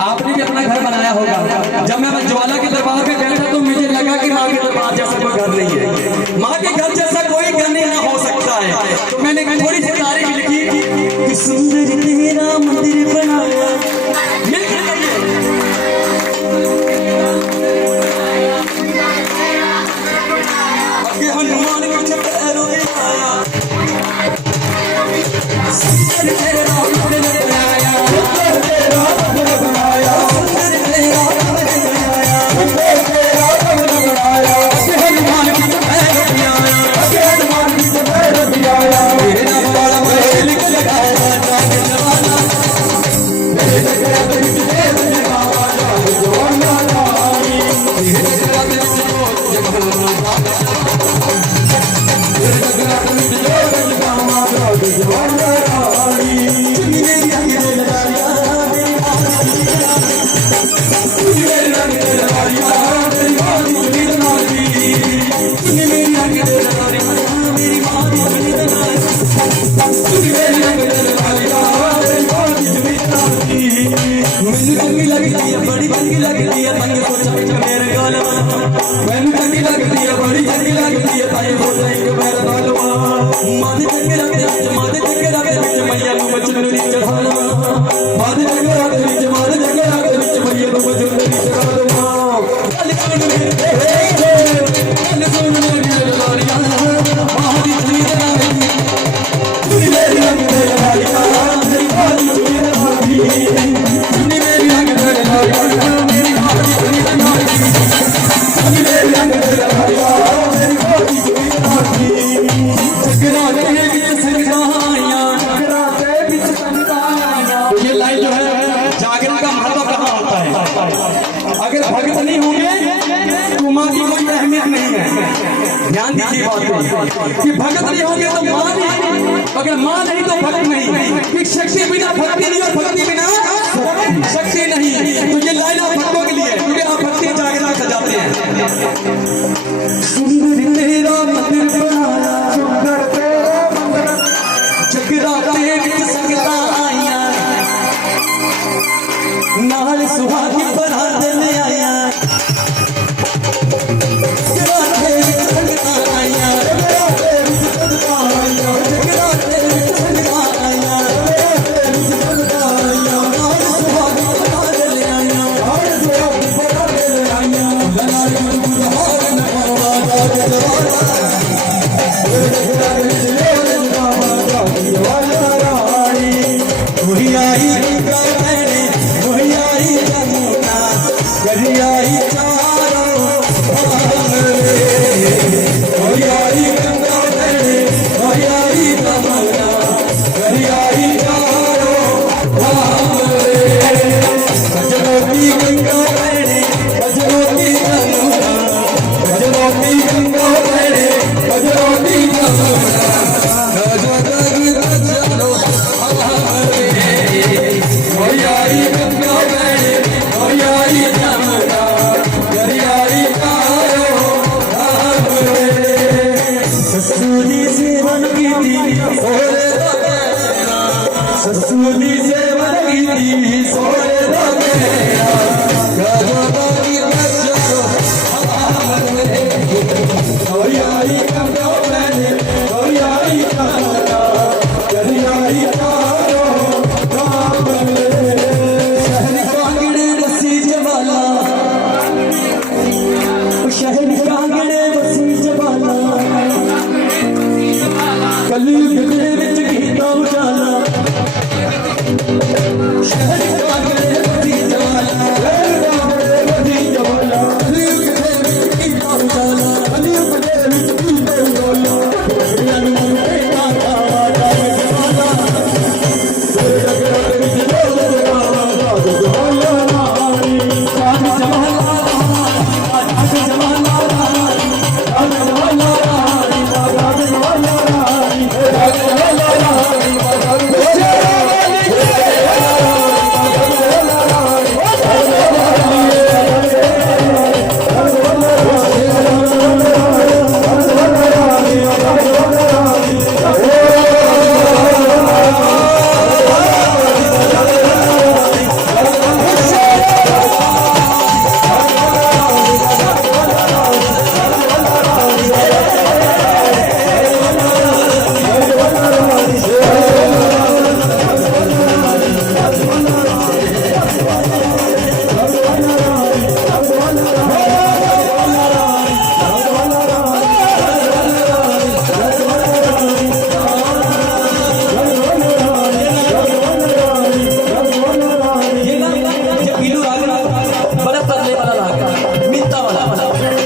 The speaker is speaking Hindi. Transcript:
आपने भी अपना घर बनाया होगा। जब मैं ज्वाला के दरबार में गया था तो मुझे लगा कि माँ के दरबार जैसा कोई घर नहीं है, माँ के घर जैसा कोई घर नहीं ना हो सकता है। तो मैंने थोड़ी सी तारीफ लिखी कि सुंदर तेरा मंदिर बनाया, मिलकर कहिए हनुमान के पैरों में आया, सुंदर तेरा मंदिर बनाया, सुंदर तेरा मंदिर बनाया, सुंदर तेरा मंदिर बनाया, सुंदर तेरा मंदिर बनाया, हनुमान के पैरों में आया, हनुमान के पैरों में आया, तेरा वाला महल के लगाया जाग जवाना, तेरे जगह पे तेरे जगह जाग जवाना रानी, तेरे जगह पे बड़ी चंगी लगती है तंग सोचा मेरे गालवा, मैनू चंगी लगती है बड़ी चंगी लगती है तंग सोचा मेरे गालवा, माथे चंगे रखते विच मैया नूं मचुनरी चढ़ावा, माथे चंगे रखते विच मैया नूं मचुनरी चढ़ावा, गल सुन मेरे गल सुन मेरी लालिया मां दी चुनी लाली, चुनी मेरी रंग दे लालिया मेरी मां दी चुनी लाली, चुनी मेरी रंग दे लालिया मेरी मां दी चुनी लाली, चुनी मेरी रंग दे लालिया मेरी मां दी चुनी लाली, जगराते विच संगाया, जगराते विच संगाया। ये लाइन जो है जागरण का महत्व कहाँ होता है, अगर भक्त नहीं होंगे तो माँ की कोई अहमियत नहीं है। ध्यान दीजिए बात को कि भक्त नहीं होंगे तो माँ नहीं, अगर माँ नहीं तो भक्त नहीं, कि शक्ति बिना भक्ति नहीं और भक्ति बिना शक्ति नहीं। तो ये लाइन आप भक्तों के लिए, क्योंकि आप भक्ति जागरण सजाते हैं। सुंदर तेरा मंदिर बनाया, सुंदर तेरा मंदिर, जगराते विच संगतां आईयां, नाल सुहागी बरात ले आया, जगराते विच संगतां आईयां, जगराते विच संगतां आईयां, जगराते विच संगतां आईयां, जगराते विच संगतां आईयां, नाल सुहागी बरात ले आईयां, नाल सुहागी बरात ले आईयां, नाल मंगू हार नवावा जाग जवाना, जगराते विच ले नवावा जाग जवाना रानी, वही आई गंगा मैंने वही आई यमुना, कभी आई बड़ा तरले वाला लगा मिलता वाला